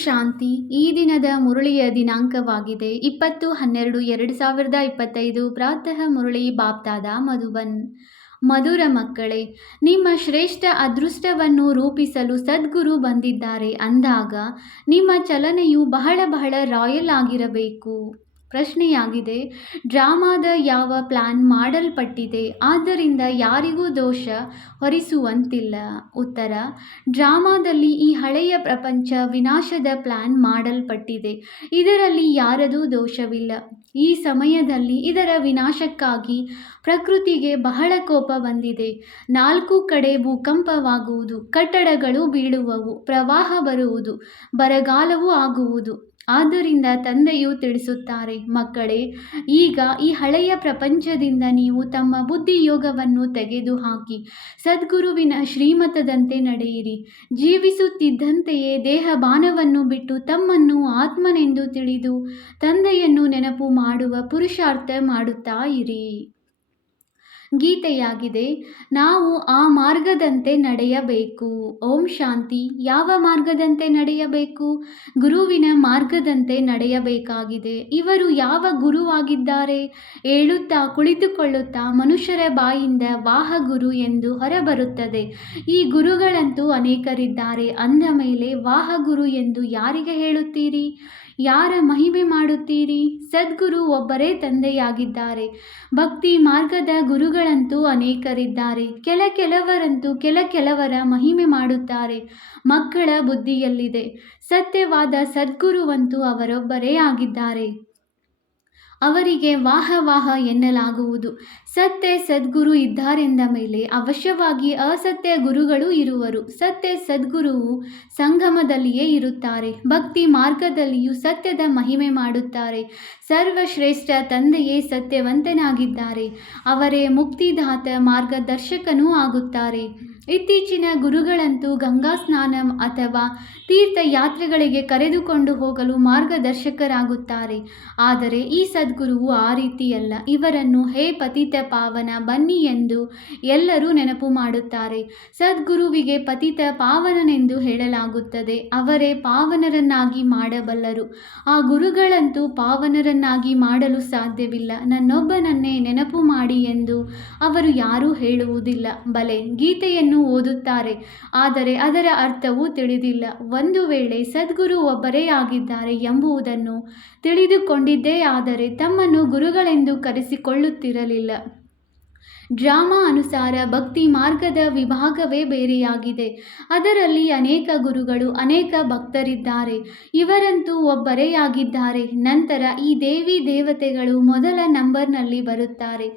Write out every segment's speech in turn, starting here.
ಶಾಂತಿ. ಈ ದಿನದ ಮುರಳಿಯ ದಿನಾಂಕವಾಗಿದೆ 20/12/2025. ಪ್ರಾತಃ ಮುರಳಿ ಬಾಪ್ದಾದ ಮಧುಬನ್. ಮಧುರ ಮಕ್ಕಳೇ, ನಿಮ್ಮ ಶ್ರೇಷ್ಠ ಅದೃಷ್ಟವನ್ನು ರೂಪಿಸಲು ಸದ್ಗುರು ಬಂದಿದ್ದಾರೆ ಅಂದಾಗ ನಿಮ್ಮ ಚಲನೆಯು ಬಹಳ ಬಹಳ ರಾಯಲ್ ಆಗಿರಬೇಕು. ಪ್ರಶ್ನೆಯಾಗಿದೆ, ಡ್ರಾಮಾದ ಯಾವ ಪ್ಲಾನ್ ಮಾಡಲ್ಪಟ್ಟಿದೆ, ಆದ್ದರಿಂದ ಯಾರಿಗೂ ದೋಷ ಹೊರಿಸುವಂತಿಲ್ಲ? ಉತ್ತರ, ಡ್ರಾಮಾದಲ್ಲಿ ಈ ಹಳೆಯ ಪ್ರಪಂಚ ವಿನಾಶದ ಪ್ಲಾನ್ ಮಾಡಲ್ಪಟ್ಟಿದೆ. ಇದರಲ್ಲಿ ಯಾರದೂ ದೋಷವಿಲ್ಲ. ಈ ಸಮಯದಲ್ಲಿ ಇದರ ವಿನಾಶಕ್ಕಾಗಿ ಪ್ರಕೃತಿಗೆ ಬಹಳ ಕೋಪ ಬಂದಿದೆ. 4 ಕಡೆ ಭೂಕಂಪವಾಗುವುದು, ಕಟ್ಟಡಗಳು ಬೀಳುವವು, ಪ್ರವಾಹ ಬರುವುದು, ಬರಗಾಲವೂ ಆಗುವುದು. ಆದ್ದರಿಂದ ತಂದೆಯು ತಿಳಿಸುತ್ತಾರೆ, ಮಕ್ಕಳೇ, ಈಗ ಈ ಹಳೆಯ ಪ್ರಪಂಚದಿಂದ ನೀವು ತಮ್ಮ ಬುದ್ಧಿಯೋಗವನ್ನು ತೆಗೆದುಹಾಕಿ ಸದ್ಗುರುವಿನ ಶ್ರೀಮತದಂತೆ ನಡೆಯಿರಿ. ಜೀವಿಸುತ್ತಿದ್ದಂತೆಯೇ ದೇಹಭಾನವನ್ನು ಬಿಟ್ಟು ತಮ್ಮನ್ನು ಆತ್ಮನೆಂದು ತಿಳಿದು ತಂದೆಯನ್ನು ನೆನಪು ಮಾಡುವ ಪುರುಷಾರ್ಥ ಮಾಡುತ್ತಾ ಇರಿ. ಗೀತೆಯಾಗಿದೆ, ನಾವು ಆ ಮಾರ್ಗದಂತೆ ನಡೆಯಬೇಕು. ಓಂ ಶಾಂತಿ. ಯಾವ ಮಾರ್ಗದಂತೆ ನಡೆಯಬೇಕು? ಗುರುವಿನ ಮಾರ್ಗದಂತೆ ನಡೆಯಬೇಕಾಗಿದೆ. ಇವರು ಯಾವ ಗುರುವಾಗಿದ್ದಾರೆ? ಏಳುತ್ತಾ ಕುಳಿತುಕೊಳ್ಳುತ್ತಾ ಮನುಷ್ಯರ ಬಾಯಿಂದ ವಾಹ ಗುರು ಎಂದು ಹೊರಬರುತ್ತದೆ. ಈ ಗುರುಗಳಂತೂ ಅನೇಕರಿದ್ದಾರೆ. ಅಂದ ಮೇಲೆ ವಾಹ ಗುರು ಎಂದು ಯಾರಿಗೆ ಹೇಳುತ್ತೀರಿ? ಯಾರ ಮಹಿಮೆ ಮಾಡುತ್ತೀರಿ? ಸದ್ಗುರು ಒಬ್ಬರೇ ತಂದೆಯಾಗಿದ್ದಾರೆ. ಭಕ್ತಿ ಮಾರ್ಗದ ಗುರುಗಳಂತೂ ಅನೇಕರಿದ್ದಾರೆ. ಕೆಲವರಂತೂ ಕೆಲವರ ಮಹಿಮೆ ಮಾಡುತ್ತಾರೆ. ಮಕ್ಕಳ ಬುದ್ಧಿಯಲ್ಲಿದೆ. ಸತ್ಯವಾದ ಸದ್ಗುರುವಂತೂ ಅವರೊಬ್ಬರೇ ಆಗಿದ್ದಾರೆ. ಅವರಿಗೆ ವಾಹ ಎನ್ನಲಾಗುವುದು. ಸತ್ಯ ಸದ್ಗುರು ಇದ್ದಾರೆಂದ ಮೇಲೆ ಅವಶ್ಯವಾಗಿ ಅಸತ್ಯ ಗುರುಗಳು ಇರುವರು. ಸತ್ಯ ಸದ್ಗುರುವು ಸಂಗಮದಲ್ಲಿಯೇ ಇರುತ್ತಾರೆ. ಭಕ್ತಿ ಮಾರ್ಗದಲ್ಲಿಯೂ ಸತ್ಯದ ಮಹಿಮೆ ಮಾಡುತ್ತಾರೆ. ಸರ್ವಶ್ರೇಷ್ಠ ತಂದೆಯೇ ಸತ್ಯವಂತನಾಗಿದ್ದಾರೆ. ಅವರೇ ಮುಕ್ತಿದಾತ ಮಾರ್ಗದರ್ಶಕನೂ ಆಗುತ್ತಾರೆ. ಇತ್ತೀಚಿನ ಗುರುಗಳಂತೂ ಗಂಗಾ ಸ್ನಾನ ಅಥವಾ ತೀರ್ಥಯಾತ್ರೆಗಳಿಗೆ ಕರೆದುಕೊಂಡು ಹೋಗಲು ಮಾರ್ಗದರ್ಶಕರಾಗುತ್ತಾರೆ. ಆದರೆ ಈ ಸದ್ಗುರುವು ಆ ರೀತಿಯಲ್ಲ. ಇವರನ್ನು ಹೇ ಪತಿತ ಪಾವನ ಬನ್ನಿ ಎಂದು ಎಲ್ಲರೂ ನೆನಪು ಮಾಡುತ್ತಾರೆ. ಸದ್ಗುರುವಿಗೆ ಪತಿತ ಪಾವನನೆಂದು ಹೇಳಲಾಗುತ್ತದೆ. ಅವರೇ ಪಾವನರನ್ನಾಗಿ ಮಾಡಬಲ್ಲರು. ಆ ಗುರುಗಳಂತೂ ಪಾವನರನ್ನಾಗಿ ಮಾಡಲು ಸಾಧ್ಯವಿಲ್ಲ. ನನ್ನೊಬ್ಬನನ್ನೇ ನೆನಪು ಮಾಡಿ ಎಂದು ಅವರು ಯಾರೂ ಹೇಳುವುದಿಲ್ಲ. ಬಲೆ, ಗೀತೆಯನ್ನು ಓದುತ್ತಾರೆ, ಆದರೆ ಅದರ ಅರ್ಥವೂ ತಿಳಿದಿಲ್ಲ. ಒಂದು ವೇಳೆ ಸದ್ಗುರು ಒಬ್ಬರೇ ಆಗಿದ್ದಾರೆ ಎಂಬುದನ್ನು ತಿಳಿದುಕೊಂಡಿದ್ದೇ ಆದರೆ ತಮ್ಮನ್ನು ಗುರುಗಳೆಂದು ಕರೆಸಿಕೊಳ್ಳುತ್ತಿರಲಿಲ್ಲ. ಡ್ರಾಮಾ ಅನುಸಾರ ಭಕ್ತಿ ಮಾರ್ಗದ ವಿಭಾಗವೇ ಬೇರೆಯಾಗಿದೆ. ಅದರಲ್ಲಿ ಅನೇಕ ಗುರುಗಳು, ಅನೇಕ ಭಕ್ತರಿದ್ದಾರೆ. ಇವರಂತೂ ಒಬ್ಬರೇ ಆಗಿದ್ದಾರೆ. ನಂತರ ಈ ದೇವಿ ದೇವತೆಗಳು ಮೊದಲ ನಂಬರ್ನಲ್ಲಿ ಬರುತ್ತಾರೆ.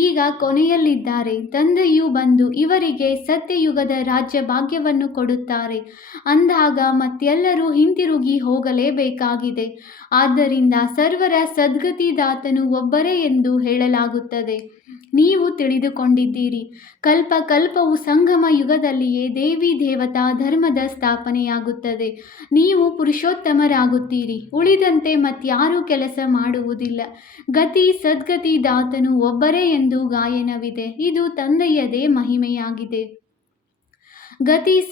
ಈಗ ಕೊನೆಯಲ್ಲಿದ್ದಾರೆ. ತಂದೆಯು ಬಂದು ಇವರಿಗೆ ಸತ್ಯಯುಗದ ರಾಜ್ಯ ಭಾಗ್ಯವನ್ನು ಕೊಡುತ್ತಾರೆ. ಅಂದಾಗ ಮತ್ತೆಲ್ಲರೂ ಹಿಂತಿರುಗಿ ಹೋಗಲೇಬೇಕಾಗಿದೆ. ಆದ್ದರಿಂದ ಸರ್ವರ ಸದ್ಗತಿದಾತನು ಒಬ್ಬರೇ ಎಂದು ಹೇಳಲಾಗುತ್ತದೆ. ನೀವು ತಿಳಿದುಕೊಂಡಿದ್ದೀರಿ. ಕಲ್ಪವು ಸಂಗಮ ಯುಗದಲ್ಲಿಯೇ ದೇವಿ ದೇವತಾ ಧರ್ಮದ ಸ್ಥಾಪನೆಯಾಗುತ್ತದೆ. ನೀವು ಪುರುಷೋತ್ತಮರಾಗುತ್ತೀರಿ. ಉಳಿದಂತೆ ಮತ್ಯಾರೂ ಕೆಲಸ ಮಾಡುವುದಿಲ್ಲ. ಸದ್ಗತಿದಾತನು ಒಬ್ಬರೇ ಎಂದು ಗಾಯನವಿದೆ. ಇದು ತಂದೆಯದೇ ಮಹಿಮೆಯಾಗಿದೆ.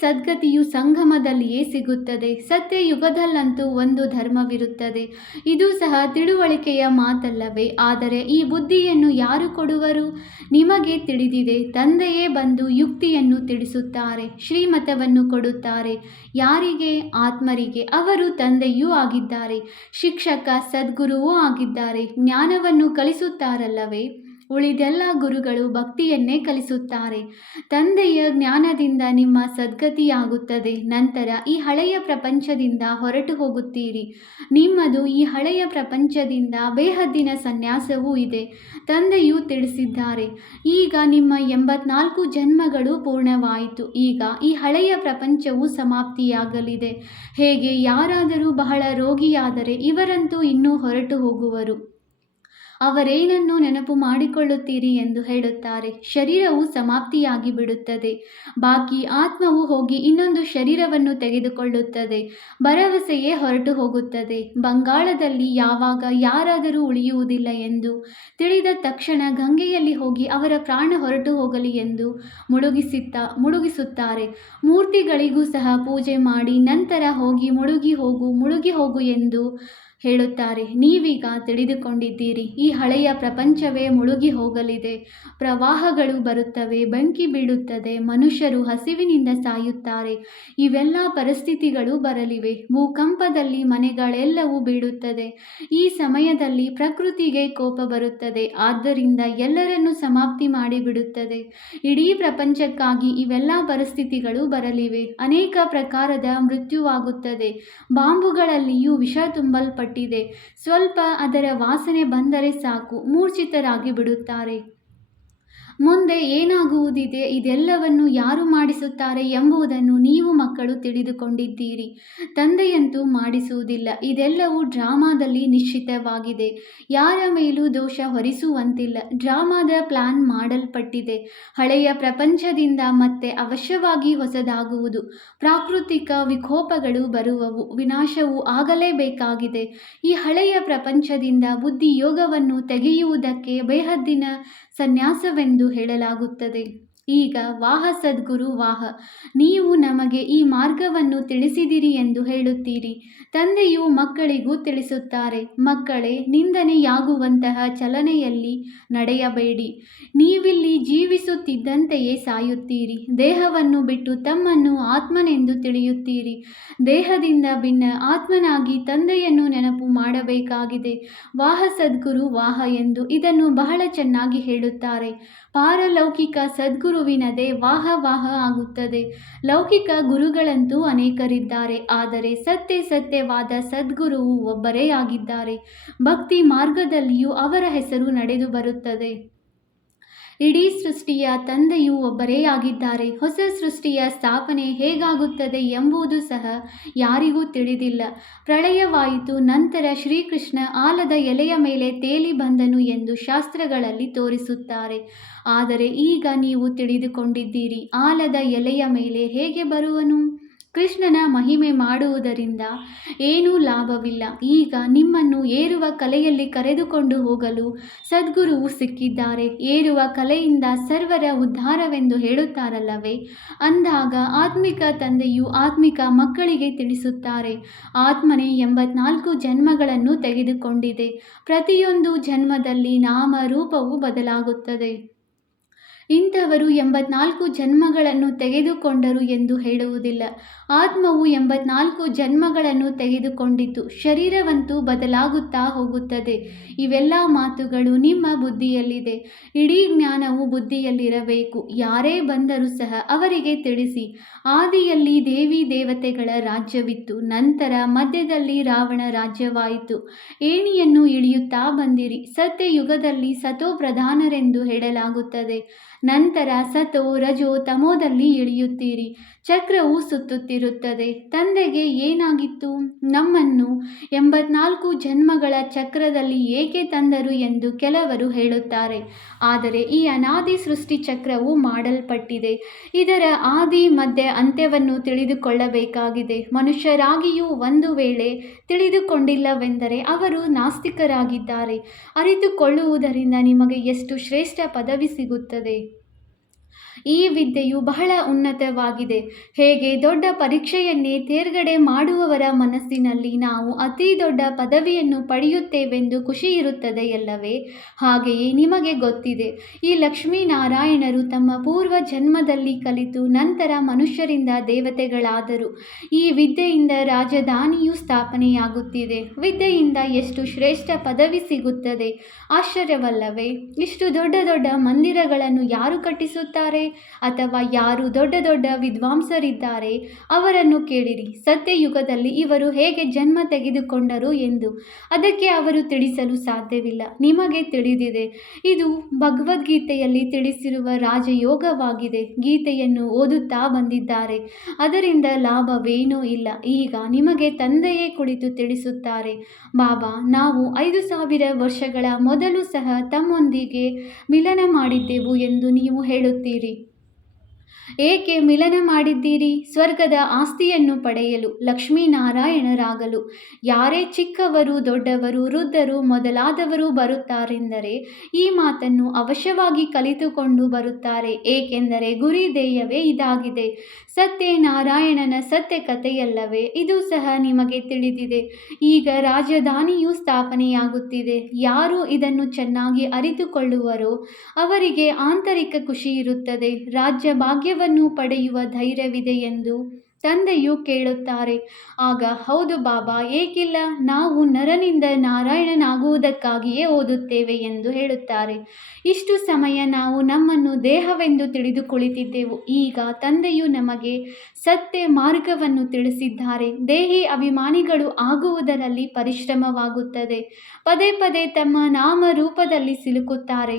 ಸದ್ಗತಿಯು ಸಂಗಮದಲ್ಲಿಯೇ ಸಿಗುತ್ತದೆ. ಸತ್ಯಯುಗದಲ್ಲಂತೂ ಒಂದು ಧರ್ಮವಿರುತ್ತದೆ. ಇದು ಸಹ ತಿಳುವಳಿಕೆಯ ಮಾತಲ್ಲವೇ? ಆದರೆ ಈ ಬುದ್ಧಿಯನ್ನು ಯಾರು ಕೊಡುವರು? ನಿಮಗೆ ತಿಳಿದಿದೆ. ತಂದೆಯೇ ಬಂದು ಯುಕ್ತಿಯನ್ನು ತಿಳಿಸುತ್ತಾರೆ, ಶ್ರೀಮತವನ್ನು ಕೊಡುತ್ತಾರೆ. ಯಾರಿಗೆ? ಆತ್ಮರಿಗೆ. ಅವರು ತಂದೆಯೂ ಆಗಿದ್ದಾರೆ, ಶಿಕ್ಷಕ ಸದ್ಗುರುವೂ ಆಗಿದ್ದಾರೆ. ಜ್ಞಾನವನ್ನು ಕಲಿಸುತ್ತಾರಲ್ಲವೇ? ಉಳಿದೆಲ್ಲ ಗುರುಗಳು ಭಕ್ತಿಯನ್ನೇ ಕಲಿಸುತ್ತಾರೆ. ತಂದೆಯ ಜ್ಞಾನದಿಂದ ನಿಮ್ಮ ಸದ್ಗತಿಯಾಗುತ್ತದೆ. ನಂತರ ಈ ಹಳೆಯ ಪ್ರಪಂಚದಿಂದ ಹೊರಟು ಹೋಗುತ್ತೀರಿ. ನಿಮ್ಮದು ಈ ಹಳೆಯ ಪ್ರಪಂಚದಿಂದ ಬೇಹದ್ದಿನ ಸನ್ಯಾಸವೂ ಇದೆ. ತಂದೆಯು ತಿಳಿಸಿದ್ದಾರೆ, ಈಗ ನಿಮ್ಮ 84 ಜನ್ಮಗಳು ಪೂರ್ಣವಾಯಿತು. ಈಗ ಈ ಹಳೆಯ ಪ್ರಪಂಚವು ಸಮಾಪ್ತಿಯಾಗಲಿದೆ. ಹೇಗೆ? ಯಾರಾದರೂ ಬಹಳ ರೋಗಿಯಾದರೆ ಇವರಂತೂ ಇನ್ನೂ ಹೊರಟು ಹೋಗುವರು. ಅವರೇನನ್ನು ನೆನಪು ಮಾಡಿಕೊಳ್ಳುತ್ತೀರಿ ಎಂದು ಹೇಳುತ್ತಾರೆ. ಶರೀರವು ಸಮಾಪ್ತಿಯಾಗಿ ಬಿಡುತ್ತದೆ, ಬಾಕಿ ಆತ್ಮವು ಹೋಗಿ ಇನ್ನೊಂದು ಶರೀರವನ್ನು ತೆಗೆದುಕೊಳ್ಳುತ್ತದೆ. ಭರವಸೆಯೇ ಹೊರಟು ಹೋಗುತ್ತದೆ. ಬಂಗಾಳದಲ್ಲಿ ಯಾವಾಗ ಯಾರಾದರೂ ಉಳಿಯುವುದಿಲ್ಲ ಎಂದು ತಿಳಿದ ತಕ್ಷಣ ಗಂಗೆಯಲ್ಲಿ ಹೋಗಿ ಅವರ ಪ್ರಾಣ ಹೊರಟು ಹೋಗಲಿ ಎಂದು ಮುಳುಗಿಸುತ್ತಾರೆ. ಮೂರ್ತಿಗಳಿಗೂ ಸಹ ಪೂಜೆ ಮಾಡಿ ನಂತರ ಹೋಗಿ ಮುಳುಗಿ ಹೋಗು ಎಂದು ಹೇಳುತ್ತಾರೆ. ನೀವೀಗ ತಿಳಿದುಕೊಂಡಿದ್ದೀರಿ, ಈ ಹಳೆಯ ಪ್ರಪಂಚವೇ ಮುಳುಗಿ ಹೋಗಲಿದೆ. ಪ್ರವಾಹಗಳು ಬರುತ್ತವೆ, ಬೆಂಕಿ ಬೀಳುತ್ತದೆ, ಮನುಷ್ಯರು ಹಸಿವಿನಿಂದ ಸಾಯುತ್ತಾರೆ. ಇವೆಲ್ಲ ಪರಿಸ್ಥಿತಿಗಳು ಬರಲಿವೆ. ಭೂಕಂಪದಲ್ಲಿ ಮನೆಗಳೆಲ್ಲವೂ ಬೀಳುತ್ತದೆ. ಈ ಸಮಯದಲ್ಲಿ ಪ್ರಕೃತಿಗೆ ಕೋಪ ಬರುತ್ತದೆ, ಆದ್ದರಿಂದ ಎಲ್ಲರನ್ನೂ ಸಮಾಪ್ತಿ ಮಾಡಿಬಿಡುತ್ತದೆ. ಇಡೀ ಪ್ರಪಂಚಕ್ಕಾಗಿ ಇವೆಲ್ಲ ಪರಿಸ್ಥಿತಿಗಳು ಬರಲಿವೆ. ಅನೇಕ ಪ್ರಕಾರದ ಮೃತ್ಯುವಾಗುತ್ತದೆ. ಬಾಂಬುಗಳಲ್ಲಿಯೂ ವಿಷ ತುಂಬಲ್ಪಟ್ಟಿದೆ. ಸ್ವಲ್ಪ ಅದರ ವಾಸನೆ ಬಂದರೆ ಸಾಕು, ಮೂರ್ಛಿತರಾಗಿ ಬಿಡುತ್ತಾರೆ. ಮುಂದೆ ಏನಾಗುವುದಿದೆ, ಇದೆಲ್ಲವನ್ನು ಯಾರು ಮಾಡಿಸುತ್ತಾರೆ ಎಂಬುದನ್ನು ನೀವು ಮಕ್ಕಳು ತಿಳಿದುಕೊಂಡಿದ್ದೀರಿ. ತಂದೆಯಂತೂ ಮಾಡಿಸುವುದಿಲ್ಲ. ಇದೆಲ್ಲವೂ ಡ್ರಾಮಾದಲ್ಲಿ ನಿಶ್ಚಿತವಾಗಿದೆ. ಯಾರ ಮೇಲೂ ದೋಷ ಹೊರಿಸುವಂತಿಲ್ಲ. ಡ್ರಾಮಾದ ಪ್ಲಾನ್ ಮಾಡಲ್ಪಟ್ಟಿದೆ. ಹಳೆಯ ಪ್ರಪಂಚದಿಂದ ಮತ್ತೆ ಅವಶ್ಯವಾಗಿ ಹೊಸದಾಗುವುದು. ಪ್ರಾಕೃತಿಕ ವಿಕೋಪಗಳು ಬರುವವು. ವಿನಾಶವು ಆಗಲೇಬೇಕಾಗಿದೆ. ಈ ಹಳೆಯ ಪ್ರಪಂಚದಿಂದ ಬುದ್ಧಿಯೋಗವನ್ನು ತೆಗೆಯುವುದಕ್ಕೆ ಬೇಹದ್ದಿನ ಸನ್ಯಾಸವೆಂದು ಹೇಳಲಾಗುತ್ತದೆ. ಈಗ ವಾಹ ಸದ್ಗುರು ವಾಹ, ನೀವು ನಮಗೆ ಈ ಮಾರ್ಗವನ್ನು ತಿಳಿಸಿದಿರಿ ಎಂದು ಹೇಳುತ್ತೀರಿ. ತಂದೆಯು ಮಕ್ಕಳಿಗೂ ತಿಳಿಸುತ್ತಾರೆ, ಮಕ್ಕಳೇ, ನಿಂದನೆಯಾಗುವಂತಹ ಚಲನೆಯಲ್ಲಿ ನಡೆಯಬೇಡಿ. ನೀವಿಲ್ಲಿ ಜೀವಿಸುತ್ತಿದ್ದಂತೆಯೇ ಸಾಯುತ್ತೀರಿ. ದೇಹವನ್ನು ಬಿಟ್ಟು ತಮ್ಮನ್ನು ಆತ್ಮನೆಂದು ತಿಳಿಯುತ್ತೀರಿ. ದೇಹದಿಂದ ಭಿನ್ನ ಆತ್ಮನಾಗಿ ತಂದೆಯನ್ನು ನೆನಪು ಮಾಡಬೇಕಾಗಿದೆ. ವಾಹ ಸದ್ಗುರು ವಾಹ ಎಂದು ಇದನ್ನು ಬಹಳ ಚೆನ್ನಾಗಿ ಹೇಳುತ್ತಾರೆ. ಪಾರಲೌಕಿಕ ಸದ್ಗುರುವಿನದೇ ವಾಹ ವಾಹ ಆಗುತ್ತದೆ. ಲೌಕಿಕ ಗುರುಗಳಂತೂ ಅನೇಕರಿದ್ದಾರೆ, ಆದರೆ ಸತ್ಯವಾದ ಸದ್ಗುರುವು ಒಬ್ಬರೇ ಆಗಿದ್ದಾರೆ. ಭಕ್ತಿ ಮಾರ್ಗದಲ್ಲಿಯೂ ಅವರ ಹೆಸರು ನಡೆದು ಬರುತ್ತದೆ. ಇಡೀ ಸೃಷ್ಟಿಯ ತಂದೆಯೂ ಒಬ್ಬರೇ ಆಗಿದ್ದಾರೆ. ಹೊಸ ಸೃಷ್ಟಿಯ ಸ್ಥಾಪನೆ ಹೇಗಾಗುತ್ತದೆ ಎಂಬುದು ಸಹ ಯಾರಿಗೂ ತಿಳಿದಿಲ್ಲ. ಪ್ರಳಯವಾಯಿತು, ನಂತರ ಶ್ರೀಕೃಷ್ಣ ಆಲದ ಎಲೆಯ ಮೇಲೆ ತೇಲಿ ಬಂದನು ಎಂದು ಶಾಸ್ತ್ರಗಳಲ್ಲಿ ತೋರಿಸುತ್ತಾರೆ. ಆದರೆ ಈಗ ನೀವು ತಿಳಿದುಕೊಂಡಿದ್ದೀರಿ, ಆಲದ ಎಲೆಯ ಮೇಲೆ ಹೇಗೆ ಬರುವನು? ಕೃಷ್ಣನ ಮಹಿಮೆ ಮಾಡುವುದರಿಂದ ಏನೂ ಲಾಭವಿಲ್ಲ. ಈಗ ನಿಮ್ಮನ್ನು ಏರುವ ಕಲೆಯಲ್ಲಿ ಕರೆದುಕೊಂಡು ಹೋಗಲು ಸದ್ಗುರುವು ಸಿಕ್ಕಿದ್ದಾರೆ. ಏರುವ ಕಲೆಯಿಂದ ಸರ್ವರ ಉದ್ಧಾರವೆಂದು ಹೇಳುತ್ತಾರಲ್ಲವೇ? ಅಂದಾಗ ಆತ್ಮಿಕ ತಂದೆಯು ಆತ್ಮಿಕ ಮಕ್ಕಳಿಗೆ ತಿಳಿಸುತ್ತಾರೆ, ಆತ್ಮನೇ 84 ಜನ್ಮಗಳನ್ನು ತೆಗೆದುಕೊಂಡಿದೆ. ಪ್ರತಿಯೊಂದು ಜನ್ಮದಲ್ಲಿ ನಾಮ ರೂಪವು ಬದಲಾಗುತ್ತದೆ. ಇಂಥವರು 84 ಜನ್ಮಗಳನ್ನು ತೆಗೆದುಕೊಂಡರು ಎಂದು ಹೇಳುವುದಿಲ್ಲ. ಆತ್ಮವು 84 ಜನ್ಮಗಳನ್ನು ತೆಗೆದುಕೊಂಡಿತು. ಶರೀರವಂತೂ ಬದಲಾಗುತ್ತಾ ಹೋಗುತ್ತದೆ. ಇವೆಲ್ಲ ಮಾತುಗಳು ನಿಮ್ಮ ಬುದ್ಧಿಯಲ್ಲಿದೆ. ಇಡೀ ಜ್ಞಾನವು ಬುದ್ಧಿಯಲ್ಲಿರಬೇಕು. ಯಾರೇ ಬಂದರೂ ಸಹ ಅವರಿಗೆ ತಿಳಿಸಿ, ಆದಿಯಲ್ಲಿ ದೇವಿ ದೇವತೆಗಳ ರಾಜ್ಯವಿತ್ತು, ನಂತರ ಮಧ್ಯದಲ್ಲಿ ರಾವಣ ರಾಜ್ಯವಾಯಿತು. ಏಣಿಯನ್ನು ಇಳಿಯುತ್ತಾ ಬಂದಿರಿ. ಸತ್ಯಯುಗದಲ್ಲಿ ಸತೋ ಪ್ರಧಾನರೆಂದು ಹೇಳಲಾಗುತ್ತದೆ. ನಂತರ ಸತೋ ರಜೋ ತಮೋದಲ್ಲಿ ಇಳಿಯುತ್ತೀರಿ. ಚಕ್ರವು ಸುತ್ತುತ್ತಿರುತ್ತದೆ. ತಂದೆಗೆ ಏನಾಗಿತ್ತು? ನಮ್ಮನ್ನು 84 ಜನ್ಮಗಳ ಚಕ್ರದಲ್ಲಿ ಏಕೆ ತಂದರು ಎಂದು ಕೆಲವರು ಹೇಳುತ್ತಾರೆ. ಆದರೆ ಈ ಅನಾದಿ ಸೃಷ್ಟಿ ಚಕ್ರವು ಮಾಡಲ್ಪಟ್ಟಿದೆ. ಇದರ ಆದಿ ಮಧ್ಯ ಅಂತ್ಯವನ್ನು ತಿಳಿದುಕೊಳ್ಳಬೇಕಾಗಿದೆ. ಮನುಷ್ಯರಾಗಿಯೂ ಒಂದು ವೇಳೆ ತಿಳಿದುಕೊಂಡಿಲ್ಲವೆಂದರೆ ಅವರು ನಾಸ್ತಿಕರಾಗಿದ್ದಾರೆ. ಅರಿತುಕೊಳ್ಳುವುದರಿಂದ ನಿಮಗೆ ಎಷ್ಟು ಶ್ರೇಷ್ಠ ಪದವಿ ಸಿಗುತ್ತದೆ. ಈ ವಿದ್ಯೆಯು ಬಹಳ ಉನ್ನತವಾಗಿದೆ. ಹೇಗೆ ದೊಡ್ಡ ಪರೀಕ್ಷೆಯನ್ನೇ ತೇರ್ಗಡೆ ಮಾಡುವವರ ಮನಸ್ಸಿನಲ್ಲಿ ನಾವು ಅತಿ ದೊಡ್ಡ ಪದವಿಯನ್ನು ಪಡೆಯುತ್ತೇವೆಂದು ಖುಷಿ ಇರುತ್ತದೆಯಲ್ಲವೇ? ಹಾಗೆಯೇ ನಿಮಗೆ ಗೊತ್ತಿದೆ, ಈ ಲಕ್ಷ್ಮೀನಾರಾಯಣರು ತಮ್ಮ ಪೂರ್ವ ಜನ್ಮದಲ್ಲಿ ಕಲಿತು ನಂತರ ಮನುಷ್ಯರಿಂದ ದೇವತೆಗಳಾದರು. ಈ ವಿದ್ಯೆಯಿಂದ ರಾಜಧಾನಿಯು ಸ್ಥಾಪನೆಯಾಗುತ್ತಿದೆ. ವಿದ್ಯೆಯಿಂದ ಎಷ್ಟು ಶ್ರೇಷ್ಠ ಪದವಿ ಸಿಗುತ್ತದೆ, ಆಶ್ಚರ್ಯವಲ್ಲವೇ? ಇಷ್ಟು ದೊಡ್ಡ ದೊಡ್ಡ ಮಂದಿರಗಳನ್ನು ಯಾರು ಕಟ್ಟಿಸುತ್ತಾರೆ? ಅಥವಾ ಯಾರು ದೊಡ್ಡ ದೊಡ್ಡ ವಿದ್ವಾಂಸರಿದ್ದಾರೆ ಅವರನ್ನು ಕೇಳಿರಿ, ಸತ್ಯಯುಗದಲ್ಲಿ ಇವರು ಹೇಗೆ ಜನ್ಮ ತೆಗೆದುಕೊಂಡರು ಎಂದು. ಅದಕ್ಕೆ ಅವರು ತಿಳಿಸಲು ಸಾಧ್ಯವಿಲ್ಲ. ನಿಮಗೆ ತಿಳಿದಿದೆ, ಇದು ಭಗವದ್ಗೀತೆಯಲ್ಲಿ ತಿಳಿಸಿರುವ ರಾಜಯೋಗವಾಗಿದೆ. ಗೀತೆಯನ್ನು ಓದುತ್ತಾ ಬಂದಿದ್ದಾರೆ, ಅದರಿಂದ ಲಾಭವೇನೂ ಇಲ್ಲ. ಈಗ ನಿಮಗೆ ತಂದೆಯೇ ಕುಳಿತು ತಿಳಿಸುತ್ತಾರೆ, ಬಾಬಾ, ನಾವು 5000 ವರ್ಷಗಳ ಮೊದಲು ಸಹ ತಮ್ಮೊಂದಿಗೆ ಮಿಲನ ಮಾಡಿದ್ದೆವು ಎಂದು ನೀವು ಹೇಳುತ್ತೀರಿ. ಏಕೆ ಮಿಲನ ಮಾಡಿದ್ದೀರಿ? ಸ್ವರ್ಗದ ಆಸ್ತಿಯನ್ನು ಪಡೆಯಲು, ಲಕ್ಷ್ಮೀನಾರಾಯಣರಾಗಲು. ಯಾರೇ ಚಿಕ್ಕವರು, ದೊಡ್ಡವರು, ವೃದ್ಧರು ಮೊದಲಾದವರು ಬರುತ್ತಾರೆಂದರೆ ಈ ಮಾತನ್ನು ಅವಶ್ಯವಾಗಿ ಕಲಿತುಕೊಂಡು ಬರುತ್ತಾರೆ. ಏಕೆಂದರೆ ಗುರಿ ಧ್ಯೇಯವೇ ಇದಾಗಿದೆ. ಸತ್ಯನಾರಾಯಣನ ಸತ್ಯ ಕಥೆಯಲ್ಲವೇ? ಇದು ಸಹ ನಿಮಗೆ ತಿಳಿದಿದೆ. ಈಗ ರಾಜಧಾನಿಯು ಸ್ಥಾಪನೆಯಾಗುತ್ತಿದೆ. ಯಾರು ಇದನ್ನು ಚೆನ್ನಾಗಿ ಅರಿತುಕೊಳ್ಳುವರೋ ಅವರಿಗೆ ಆಂತರಿಕ ಖುಷಿ ಇರುತ್ತದೆ. ರಾಜ್ಯ ಭಾಗ್ಯವನ್ನು ಪಡೆಯುವ ಧೈರ್ಯವಿದೆ ಎಂದು ತಂದೆಯು ಕೇಳುತ್ತಾರೆ. ಆಗ ಹೌದು ಬಾಬಾ, ಏಕಿಲ್ಲ, ನಾವು ನರನಿಂದ ನಾರಾಯಣನಾಗುವುದಕ್ಕಾಗಿಯೇ ಓದುತ್ತೇವೆ ಎಂದು ಹೇಳುತ್ತಾರೆ. ಇಷ್ಟು ಸಮಯ ನಾವು ನಮ್ಮನ್ನು ದೇಹವೆಂದು ತಿಳಿದು ಕುಳಿತಿದ್ದೆವು. ಈಗ ತಂದೆಯು ನಮಗೆ ಸತ್ಯ ಮಾರ್ಗವನ್ನು ತಿಳಿಸಿದ್ದಾರೆ. ದೇಹಿ ಅಭಿಮಾನಿಗಳು ಆಗುವುದರಲ್ಲಿ ಪರಿಶ್ರಮವಾಗುತ್ತದೆ. ಪದೇ ಪದೇ ತಮ್ಮ ನಾಮರೂಪದಲ್ಲಿ ಸಿಲುಕುತ್ತಾರೆ.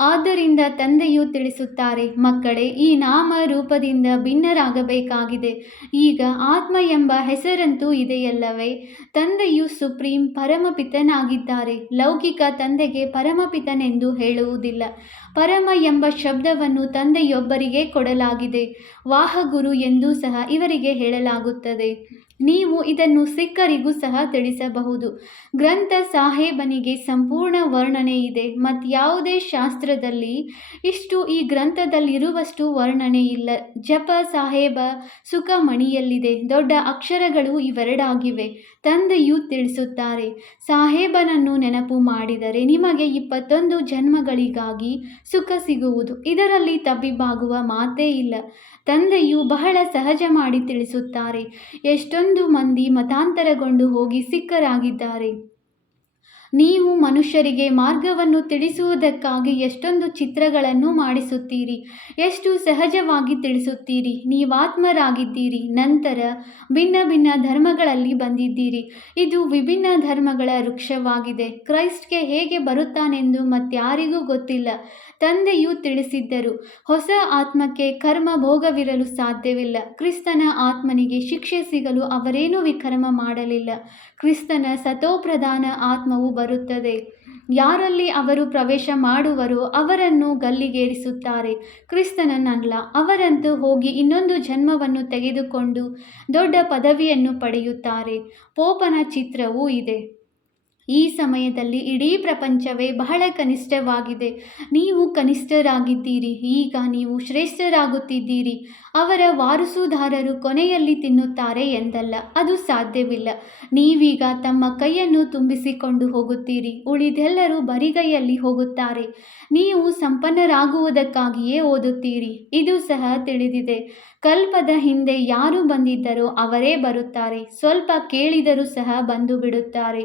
ಆದ್ದರಿಂದ ತಂದೆಯು ತಿಳಿಸುತ್ತಾರೆ, ಮಕ್ಕಳೇ, ಈ ನಾಮ ರೂಪದಿಂದ ಭಿನ್ನರಾಗಬೇಕಾಗಿದೆ. ಈಗ ಆತ್ಮ ಎಂಬ ಹೆಸರಂತೂ ಇದೆಯಲ್ಲವೇ? ತಂದೆಯು ಸುಪ್ರೀಂ ಪರಮಪಿತನಾಗಿದ್ದಾರೆ. ಲೌಕಿಕ ತಂದೆಗೆ ಪರಮಪಿತನೆಂದು ಹೇಳುವುದಿಲ್ಲ. ಪರಮ ಎಂಬ ಶಬ್ದವನ್ನು ತಂದೆಯೊಬ್ಬರಿಗೆ ಕೊಡಲಾಗಿದೆ. ವಾಹಗುರು ಎಂದೂ ಸಹ ಇವರಿಗೆ ಹೇಳಲಾಗುತ್ತದೆ. ನೀವು ಇದನ್ನು ಸಿಖ್ಖರಿಗೂ ಸಹ ತಿಳಿಸಬಹುದು. ಗ್ರಂಥ ಸಾಹೇಬನಿಗೆ ಸಂಪೂರ್ಣ ವರ್ಣನೆ ಇದೆ. ಮತ್ಯಾವುದೇ ಶಾಸ್ತ್ರದಲ್ಲಿ ಇಷ್ಟು ಈ ಗ್ರಂಥದಲ್ಲಿರುವಷ್ಟು ವರ್ಣನೆ ಇಲ್ಲ. ಜಪ ಸಾಹೇಬ ಸುಖಮಣಿಯಲ್ಲಿದೆ. ದೊಡ್ಡ ಅಕ್ಷರಗಳು ಇವೆರಡಾಗಿವೆ. ತಂದೆಯು ತಿಳಿಸುತ್ತಾರೆ, ಸಾಹೇಬನನ್ನು ನೆನಪು ಮಾಡಿದರೆ ನಿಮಗೆ 21 ಜನ್ಮಗಳಿಗಾಗಿ ಸುಖ ಸಿಗುವುದು. ಇದರಲ್ಲಿ ತಬ್ಬಿಬ್ಬಾಗುವ ಮಾತೇ ಇಲ್ಲ. ತಂದೆಯು ಬಹಳ ಸಹಜ ಮಾಡಿ ತಿಳಿಸುತ್ತಾರೆ. ಎಷ್ಟೊಂದು ಮಂದಿ ಮತಾಂತರಗೊಂಡು ಹೋಗಿ ಸಿಖ್ಖರಾಗಿದ್ದಾರೆ. ನೀವು ಮನುಷ್ಯರಿಗೆ ಮಾರ್ಗವನ್ನು ತಿಳಿಸುವುದಕ್ಕಾಗಿ ಎಷ್ಟೊಂದು ಚಿತ್ರಗಳನ್ನು ಮಾಡಿಸುತ್ತೀರಿ, ಎಷ್ಟು ಸಹಜವಾಗಿ ತಿಳಿಸುತ್ತೀರಿ. ನೀವಾತ್ಮರಾಗಿದ್ದೀರಿ, ನಂತರ ಭಿನ್ನ ಭಿನ್ನ ಧರ್ಮಗಳಲ್ಲಿ ಬಂದಿದ್ದೀರಿ. ಇದು ವಿಭಿನ್ನ ಧರ್ಮಗಳ ವೃಕ್ಷವಾಗಿದೆ. ಕ್ರೈಸ್ಟ್ಗೆ ಹೇಗೆ ಬರುತ್ತಾನೆಂದು ಮತ್ಯಾರಿಗೂ ಗೊತ್ತಿಲ್ಲ. ತಂದೆಯು ತಿಳಿಸಿದ್ದರು, ಹೊಸ ಆತ್ಮಕ್ಕೆ ಕರ್ಮ ಭೋಗವಿರಲು ಸಾಧ್ಯವಿಲ್ಲ. ಕ್ರಿಸ್ತನ ಆತ್ಮನಿಗೆ ಶಿಕ್ಷೆ ಸಿಗಲು ಅವರೇನೂ ವಿಕರ್ಮ ಮಾಡಲಿಲ್ಲ. ಕ್ರಿಸ್ತನ ಸತೋಪ್ರಧಾನ ಆತ್ಮವು ಬರುತ್ತದೆ. ಯಾರಲ್ಲಿ ಅವರು ಪ್ರವೇಶ ಮಾಡುವರೋ ಅವರನ್ನು ಗಲ್ಲಿಗೇರಿಸುತ್ತಾರೆ. ಕ್ರಿಸ್ತನನ್ನಲ್ಲ. ಅವರಂತೂ ಹೋಗಿ ಇನ್ನೊಂದು ಜನ್ಮವನ್ನು ತೆಗೆದುಕೊಂಡು ದೊಡ್ಡ ಪದವಿಯನ್ನು ಪಡೆಯುತ್ತಾರೆ. ಪೋಪನ ಚಿತ್ರವೂ ಇದೆ. ಈ ಸಮಯದಲ್ಲಿ ಇಡೀ ಪ್ರಪಂಚವೇ ಬಹಳ ಕನಿಷ್ಠವಾಗಿದೆ. ನೀವು ಕನಿಷ್ಠರಾಗಿದ್ದೀರಿ. ಈಗ ನೀವು ಶ್ರೇಷ್ಠರಾಗುತ್ತಿದ್ದೀರಿ. ಅವರ ವಾರಸುದಾರರು ಕೊನೆಯಲ್ಲಿ ತಿನ್ನುತ್ತಾರೆ ಎಂದಲ್ಲ, ಅದು ಸಾಧ್ಯವಿಲ್ಲ. ನೀವೀಗ ತಮ್ಮ ಕೈಯನ್ನು ತುಂಬಿಸಿಕೊಂಡು ಹೋಗುತ್ತೀರಿ, ಉಳಿದೆಲ್ಲರೂ ಬರಿಗೈಯಲ್ಲಿ ಹೋಗುತ್ತಾರೆ. ನೀವು ಸಂಪನ್ನರಾಗುವುದಕ್ಕಾಗಿಯೇ ಓದುತ್ತೀರಿ. ಇದು ಸಹ ತಿಳಿದಿದೆ. ಕಲ್ಪದ ಹಿಂದೆ ಯಾರು ಬಂದಿದ್ದರೋ ಅವರೇ ಬರುತ್ತಾರೆ. ಸ್ವಲ್ಪ ಕೇಳಿದರೂ ಸಹ ಬಂದು ಬಿಡುತ್ತಾರೆ.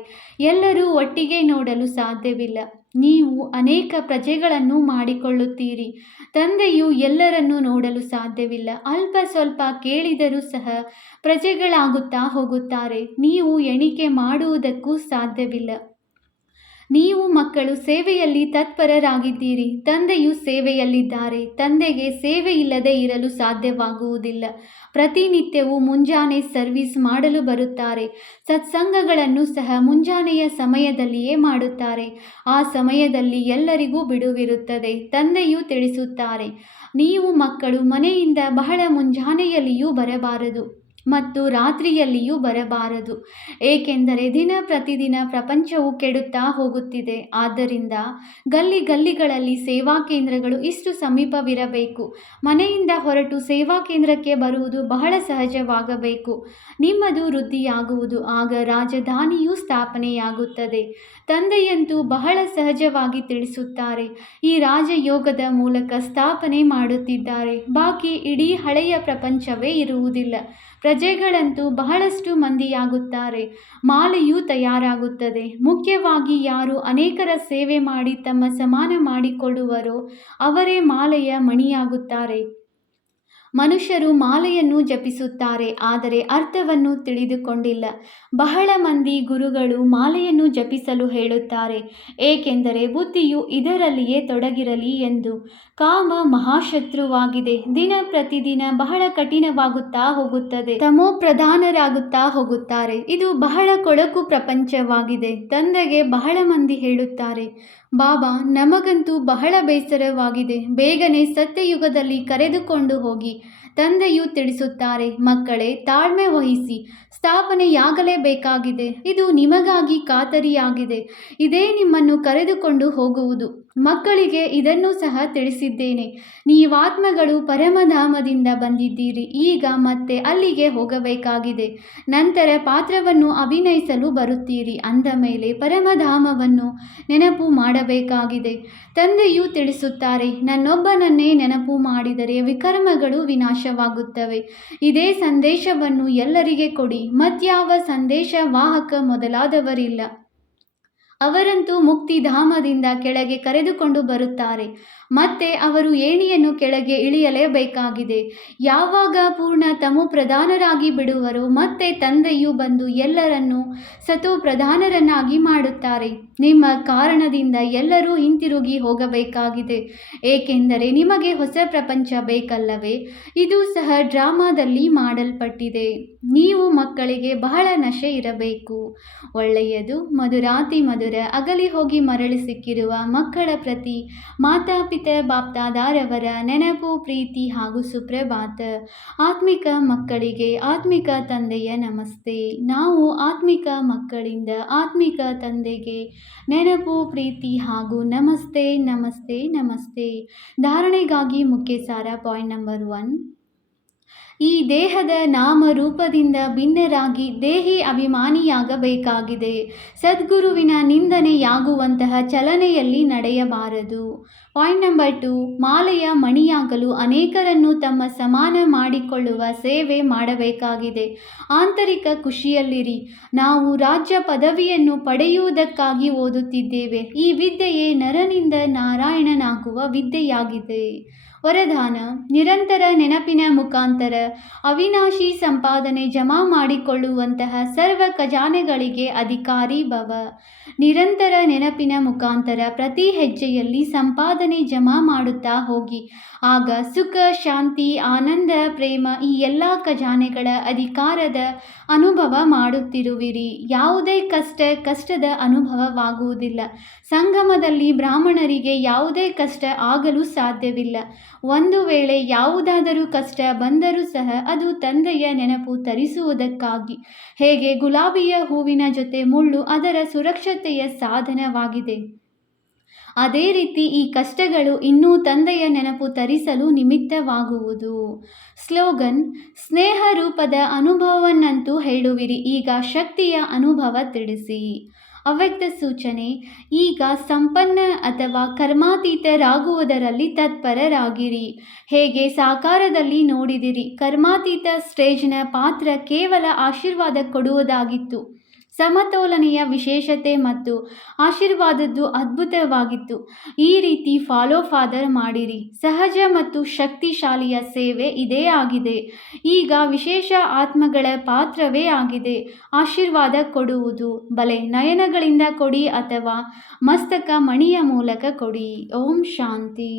ಎಲ್ಲರೂ ಒಟ್ಟಿಗೆ ನೋಡಲು ಸಾಧ್ಯವಿಲ್ಲ. ನೀವು ಅನೇಕ ಪ್ರಜೆಗಳನ್ನು ಮಾಡಿಕೊಳ್ಳುತ್ತೀರಿ. ತಂದೆಯು ಎಲ್ಲರನ್ನೂ ನೋಡಲು ಸಾಧ್ಯವಿಲ್ಲ. ಅಲ್ಪ ಸ್ವಲ್ಪ ಕೇಳಿದರೂ ಸಹ ಪ್ರಜೆಗಳಾಗುತ್ತಾ ಹೋಗುತ್ತಾರೆ. ನೀವು ಎಣಿಕೆ ಮಾಡುವುದಕ್ಕೂ ಸಾಧ್ಯವಿಲ್ಲ. ನೀವು ಮಕ್ಕಳು ಸೇವೆಯಲ್ಲಿ ತತ್ಪರರಾಗಿದ್ದೀರಿ. ತಂದೆಯು ಸೇವೆಯಲ್ಲಿದ್ದಾರೆ. ತಂದೆಗೆ ಸೇವೆ ಇಲ್ಲದೆ ಇರಲು ಸಾಧ್ಯವಾಗುವುದಿಲ್ಲ. ಪ್ರತಿನಿತ್ಯವೂ ಮುಂಜಾನೆ ಸರ್ವಿಸ್ ಮಾಡಲು ಬರುತ್ತಾರೆ. ಸತ್ಸಂಗಗಳನ್ನು ಸಹ ಮುಂಜಾನೆಯ ಸಮಯದಲ್ಲಿಯೇ ಮಾಡುತ್ತಾರೆ. ಆ ಸಮಯದಲ್ಲಿ ಎಲ್ಲರಿಗೂ ಬಿಡುವಿರುತ್ತದೆ. ತಂದೆಯು ತಿಳಿಸುತ್ತಾರೆ, ನೀವು ಮಕ್ಕಳು ಮನೆಯಿಂದ ಬಹಳ ಮುಂಜಾನೆಯಲ್ಲಿಯೂ ಬರಬಾರದು ಮತ್ತು ರಾತ್ರಿಯಲ್ಲಿಯೂ ಬರಬಾರದು. ಏಕೆಂದರೆ ದಿನ ಪ್ರತಿದಿನ ಪ್ರಪಂಚವು ಕೆಡುತ್ತಾ ಹೋಗುತ್ತಿದೆ. ಆದ್ದರಿಂದ ಗಲ್ಲಿ ಗಲ್ಲಿಗಳಲ್ಲಿ ಸೇವಾ ಕೇಂದ್ರಗಳು ಇಷ್ಟು ಸಮೀಪವಿರಬೇಕು. ಮನೆಯಿಂದ ಹೊರಟು ಸೇವಾ ಕೇಂದ್ರಕ್ಕೆ ಬರುವುದು ಬಹಳ ಸಹಜವಾಗಬೇಕು. ನಿಮ್ಮದು ವೃದ್ಧಿಯಾಗುವುದು. ಆಗ ರಾಜಧಾನಿಯು ಸ್ಥಾಪನೆಯಾಗುತ್ತದೆ. ತಂದೆಯಂತೂ ಬಹಳ ಸಹಜವಾಗಿ ತಿಳಿಸುತ್ತಾರೆ, ಈ ರಾಜಯೋಗದ ಮೂಲಕ ಸ್ಥಾಪನೆ ಮಾಡುತ್ತಿದ್ದಾರೆ. ಬಾಕಿ ಇಡೀ ಹಳೆಯ ಪ್ರಪಂಚವೇ ಇರುವುದಿಲ್ಲ. ಪ್ರಜೆಗಳಂತೂ ಬಹಳಷ್ಟು ಮಂದಿಯಾಗುತ್ತಾರೆ. ಮಾಲೆಯೂ ತಯಾರಾಗುತ್ತದೆ. ಮುಖ್ಯವಾಗಿ ಯಾರು ಅನೇಕರ ಸೇವೆ ಮಾಡಿ ತಮ್ಮ ಸಮಾನ ಮಾಡಿಕೊಳ್ಳುವರೋ ಅವರೇ ಮಾಲೆಯ ಮಣಿಯಾಗುತ್ತಾರೆ. ಮನುಷ್ಯರು ಮಾಲೆಯನ್ನು ಜಪಿಸುತ್ತಾರೆ, ಆದರೆ ಅರ್ಥವನ್ನು ತಿಳಿದುಕೊಂಡಿಲ್ಲ. ಬಹಳ ಮಂದಿ ಗುರುಗಳು ಮಾಲೆಯನ್ನು ಜಪಿಸಲು ಹೇಳುತ್ತಾರೆ, ಏಕೆಂದರೆ ಬುದ್ಧಿಯು ಇದರಲ್ಲಿಯೇ ತೊಡಗಿರಲಿ ಎಂದು. ಕಾಮ ಮಹಾಶತ್ರುವಾಗಿದೆ. ದಿನ ಪ್ರತಿದಿನ ಬಹಳ ಕಠಿಣವಾಗುತ್ತಾ ಹೋಗುತ್ತದೆ. ತಮೋ ಪ್ರಧಾನರಾಗುತ್ತಾ ಹೋಗುತ್ತಾರೆ. ಇದು ಬಹಳ ಕೊಳಕು ಪ್ರಪಂಚವಾಗಿದೆ. ತಂದೆಗೆ ಬಹಳ ಮಂದಿ ಹೇಳುತ್ತಾರೆ, ಬಾಬಾ, ನಮಗಂತೂ ಬಹಳ ಬೇಸರವಾಗಿದೆ. ಬೇಗನೆ ಸತ್ಯಯುಗದಲ್ಲಿ ಕರೆದುಕೊಂಡು ಹೋಗಿ. ತಂದೆಯು ತಿಳಿಸುತ್ತಾರೆ, ಮಕ್ಕಳೇ, ತಾಳ್ಮೆ ವಹಿಸಿ. ಸ್ಥಾಪನೆಯಾಗಲೇಬೇಕಾಗಿದೆ. ಇದು ನಿಮಗಾಗಿ ಖಾತರಿಯಾಗಿದೆ. ಇದೇ ನಿಮ್ಮನ್ನು ಕರೆದುಕೊಂಡು ಹೋಗುವುದು. ಮಕ್ಕಳಿಗೆ ಇದನ್ನು ಸಹ ತಿಳಿಸಿದ್ದೇನೆ. ನೀವಾತ್ಮಗಳು ಪರಮಧಾಮದಿಂದ ಬಂದಿದ್ದೀರಿ. ಈಗ ಮತ್ತೆ ಅಲ್ಲಿಗೆ ಹೋಗಬೇಕಾಗಿದೆ. ನಂತರ ಪಾತ್ರವನ್ನು ಅಭಿನಯಿಸಲು ಬರುತ್ತೀರಿ. ಅಂದ ಮೇಲೆ ಪರಮಧಾಮವನ್ನು ನೆನಪು ಮಾಡಬೇಕಾಗಿದೆ. ತಂದೆಯು ತಿಳಿಸುತ್ತಾರೆ, ನನ್ನೊಬ್ಬನನ್ನೇ ನೆನಪು ಮಾಡಿದರೆ ವಿಕರ್ಮಗಳು ವಿನಾಶವಾಗುತ್ತವೆ. ಇದೇ ಸಂದೇಶವನ್ನು ಎಲ್ಲರಿಗೆ ಕೊಡಿ. ಮತ್ಯಾವ ಸಂದೇಶ ವಾಹಕ ಮೊದಲಾದವರಿಲ್ಲ. ಅವರಂತೂ ಮುಕ್ತಿಧಾಮದಿಂದ ಕೆಳಗೆ ಕರೆದುಕೊಂಡು ಬರುತ್ತಾರೆ. ಮತ್ತೆ ಅವರು ಏಣಿಯನ್ನು ಕೆಳಗೆ ಇಳಿಯಲೇಬೇಕಾಗಿದೆ. ಯಾವಾಗ ಪೂರ್ಣ ತಮೋ ಪ್ರಧಾನರಾಗಿ ಬಿಡುವರೋ ಮತ್ತೆ ತಂದೆಯು ಬಂದು ಎಲ್ಲರನ್ನೂ ಸತೋ ಪ್ರಧಾನರನ್ನಾಗಿ ಮಾಡುತ್ತಾರೆ. ನಿಮ್ಮ ಕಾರಣದಿಂದ ಎಲ್ಲರೂ ಹಿಂತಿರುಗಿ ಹೋಗಬೇಕಾಗಿದೆ. ಏಕೆಂದರೆ ನಿಮಗೆ ಹೊಸ ಪ್ರಪಂಚ ಬೇಕಲ್ಲವೇ? ಇದು ಸಹ ಡ್ರಾಮಾದಲ್ಲಿ ಮಾಡಲ್ಪಟ್ಟಿದೆ. ನೀವು ಮಕ್ಕಳಿಗೆ ಬಹಳ ನಶೆ ಇರಬೇಕು. ಒಳ್ಳೆಯದು, ಮಧುರಾತಿ ಮಧುರ, ಅಗಲಿ ಹೋಗಿ ಮರಳಿ ಸಿಕ್ಕಿರುವ ಮಕ್ಕಳ ಪ್ರತಿ ಮಾತಾಪಿತ ಬಾಪ್ದಾದಾರವರ ನೆನಪು, ಪ್ರೀತಿ ಹಾಗೂ ಸುಪ್ರಭಾತ. ಆತ್ಮಿಕ ಮಕ್ಕಳಿಗೆ ಆತ್ಮಿಕ ತಂದೆಯ ನಮಸ್ತೆ. ನಾವು ಆತ್ಮಿಕ ಮಕ್ಕಳಿಂದ ಆತ್ಮಿಕ ತಂದೆಗೆ ನೆನಪು, ಪ್ರೀತಿ ಹಾಗೂ ನಮಸ್ತೆ ನಮಸ್ತೆ ನಮಸ್ತೆ. ಧಾರಣೆಗಾಗಿ ಮುಖ್ಯ ಸಾರ. Point number 1. ಈ ದೇಹದ ನಾಮರೂಪದಿಂದ ಭಿನ್ನರಾಗಿ ದೇಹಿ ಅಭಿಮಾನಿಯಾಗಬೇಕಾಗಿದೆ. ಸದ್ಗುರುವಿನ ನಿಂದನೆಯಾಗುವಂತಹ ಚಲನೆಯಲ್ಲಿ ನಡೆಯಬಾರದು. Point number 2. ಮಾಲೆಯ ಮಣಿಯಾಗಲು ಅನೇಕರನ್ನು ತಮ್ಮ ಸಮಾನ ಮಾಡಿಕೊಳ್ಳುವ ಸೇವೆ ಮಾಡಬೇಕಾಗಿದೆ. ಆಂತರಿಕ ಖುಷಿಯಲ್ಲಿರಿ. ನಾವು ರಾಜ್ಯ ಪದವಿಯನ್ನು ಪಡೆಯುವುದಕ್ಕಾಗಿ ಓದುತ್ತಿದ್ದೇವೆ. ಈ ವಿದ್ಯೆಯೇ ನರನಿಂದ ನಾರಾಯಣನಾಗುವ ವಿದ್ಯೆಯಾಗಿದೆ. ವರದಾನ: ನಿರಂತರ ನೆನಪಿನ ಮುಖಾಂತರ ಅವಿನಾಶಿ ಸಂಪಾದನೆ ಜಮಾ ಮಾಡಿಕೊಳ್ಳುವಂತಹ ಸರ್ವ ಖಜಾನೆಗಳಿಗೆ ಅಧಿಕಾರಿ ಭವ. ನಿರಂತರ ನೆನಪಿನ ಮುಖಾಂತರ ಪ್ರತಿ ಹೆಜ್ಜೆಯಲ್ಲಿ ಸಂಪಾದನೆ ಜಮಾ ಮಾಡುತ್ತಾ ಹೋಗಿ. ಆಗ ಸುಖ, ಶಾಂತಿ, ಆನಂದ, ಪ್ರೇಮ ಈ ಎಲ್ಲ ಖಜಾನೆಗಳ ಅಧಿಕಾರದ ಅನುಭವ ಮಾಡುತ್ತಿರುವಿರಿ. ಯಾವುದೇ ಕಷ್ಟದ ಅನುಭವವಾಗುವುದಿಲ್ಲ. ಸಂಗಮದಲ್ಲಿ ಬ್ರಾಹ್ಮಣರಿಗೆ ಯಾವುದೇ ಕಷ್ಟ ಆಗಲು ಸಾಧ್ಯವಿಲ್ಲ. ಒಂದು ವೇಳೆ ಯಾವುದಾದರೂ ಕಷ್ಟ ಬಂದರೂ ಸಹ ಅದು ತಂದೆಯ ನೆನಪು ತರಿಸುವುದಕ್ಕಾಗಿ. ಹೇಗೆ ಗುಲಾಬಿಯ ಹೂವಿನ ಜೊತೆ ಮುಳ್ಳು ಅದರ ಸುರಕ್ಷತೆಯ ಸಾಧನವಾಗಿದೆ, ಅದೇ ರೀತಿ ಈ ಕಷ್ಟಗಳು ಇನ್ನೂ ತಂದೆಯ ನೆನಪು ತರಿಸಲು ನಿಮಿತ್ತವಾಗುವುದು. ಸ್ಲೋಗನ್: ಸ್ನೇಹ ರೂಪದ ಅನುಭವವನ್ನಂತೂ ಹೇಳುವಿರಿ, ಈಗ ಶಕ್ತಿಯ ಅನುಭವ ತಿಳಿಸಿ. ಅವ್ಯಕ್ತ ಸೂಚನೆ: ಈಗ ಸಂಪನ್ನ ಅಥವಾ ಕರ್ಮಾತೀತರಾಗುವುದರಲ್ಲಿ ತತ್ಪರರಾಗಿರಿ. ಹೇಗೆ ಸಾಕಾರದಲ್ಲಿ ನೋಡಿದಿರಿ, ಕರ್ಮಾತೀತ ಸ್ಟೇಜ್ನ ಪಾತ್ರ ಕೇವಲ ಆಶೀರ್ವಾದ ಕೊಡುವುದಾಗಿತ್ತು. ಸಮತೋಲನೆಯ ವಿಶೇಷತೆ ಮತ್ತು ಆಶೀರ್ವಾದದ್ದು ಅದ್ಭುತವಾಗಿತ್ತು. ಈ ರೀತಿ ಫಾಲೋ ಫಾದರ್ ಮಾಡಿರಿ. ಸಹಜ ಮತ್ತು ಶಕ್ತಿಶಾಲಿಯ ಸೇವೆ ಇದೇ ಆಗಿದೆ. ಈಗ ವಿಶೇಷ ಆತ್ಮಗಳ ಪಾತ್ರವೇ ಆಗಿದೆ ಆಶೀರ್ವಾದ ಕೊಡುವುದು. ಬಲೆ ನಯನಗಳಿಂದ ಕೊಡಿ ಅಥವಾ ಮಸ್ತಕ ಮಣಿಯ ಮೂಲಕ ಕೊಡಿ. ಓಂ ಶಾಂತಿ.